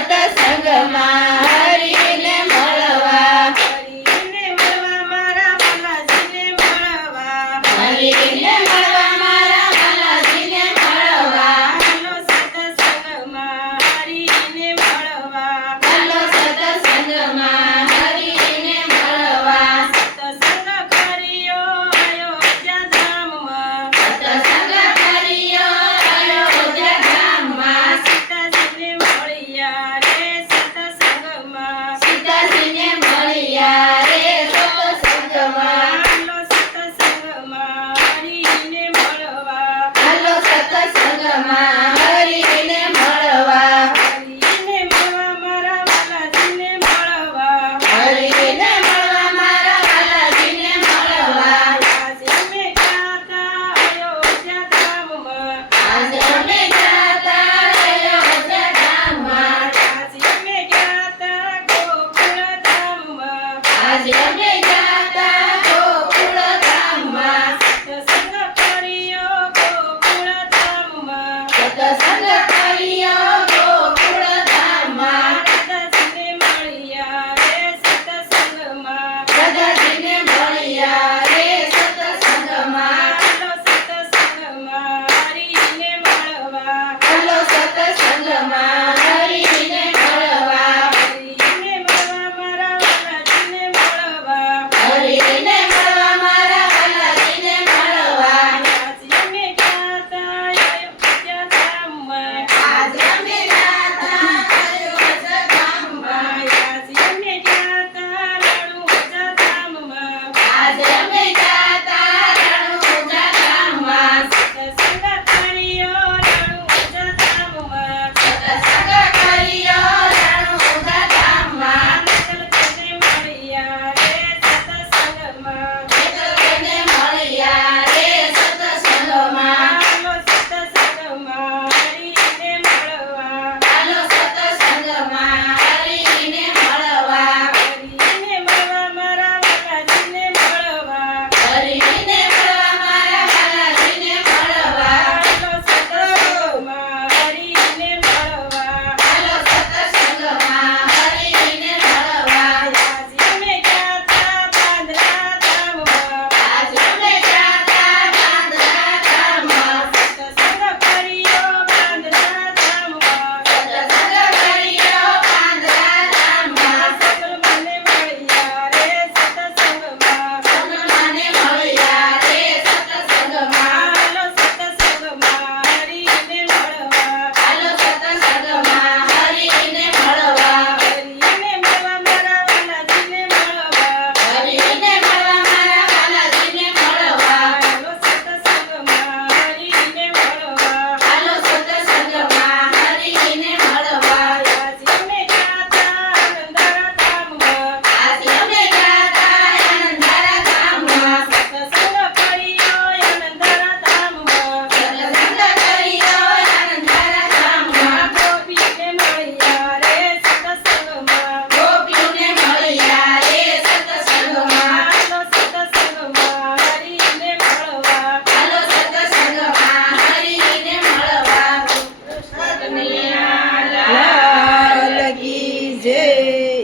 સતસંગમાં